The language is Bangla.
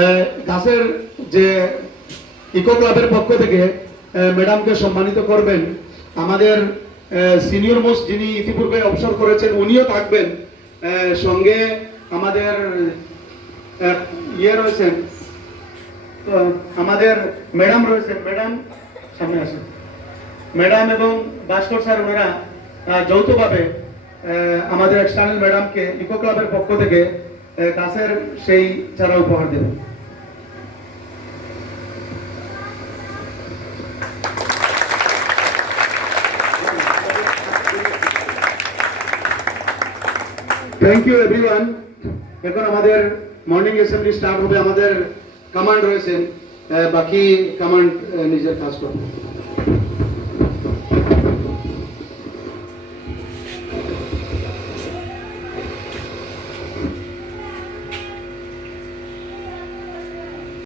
গাছের যে ইকো ক্লাবের পক্ষ থেকে ম্যাডামকে সম্মানিত করবেন আমাদের সিনিয়র মোস্ট যিনি ইতিপূর্বে অবসর করেছেন উনিও থাকবেন, সঙ্গে আমাদের রয়েছেন, আমাদের ম্যাডাম রয়েছেন, ম্যাডাম সামনে আসেন, ম্যাডাম এবং ভাস্কর স্যার ওনারা যৌথভাবে আমাদের এক্সটার্নাল ম্যাডামকে ইকো ক্লাবের পক্ষ থেকে গাছের সেই চারা উপহার দেবেন। Thank you everyone. এখন আমাদের মর্নিং অ্যাসেম্বলি স্টার্ট হবে। আমাদের কমান্ড রয়েছেন, বাকি কমান্ড নিজের কাজ করবে।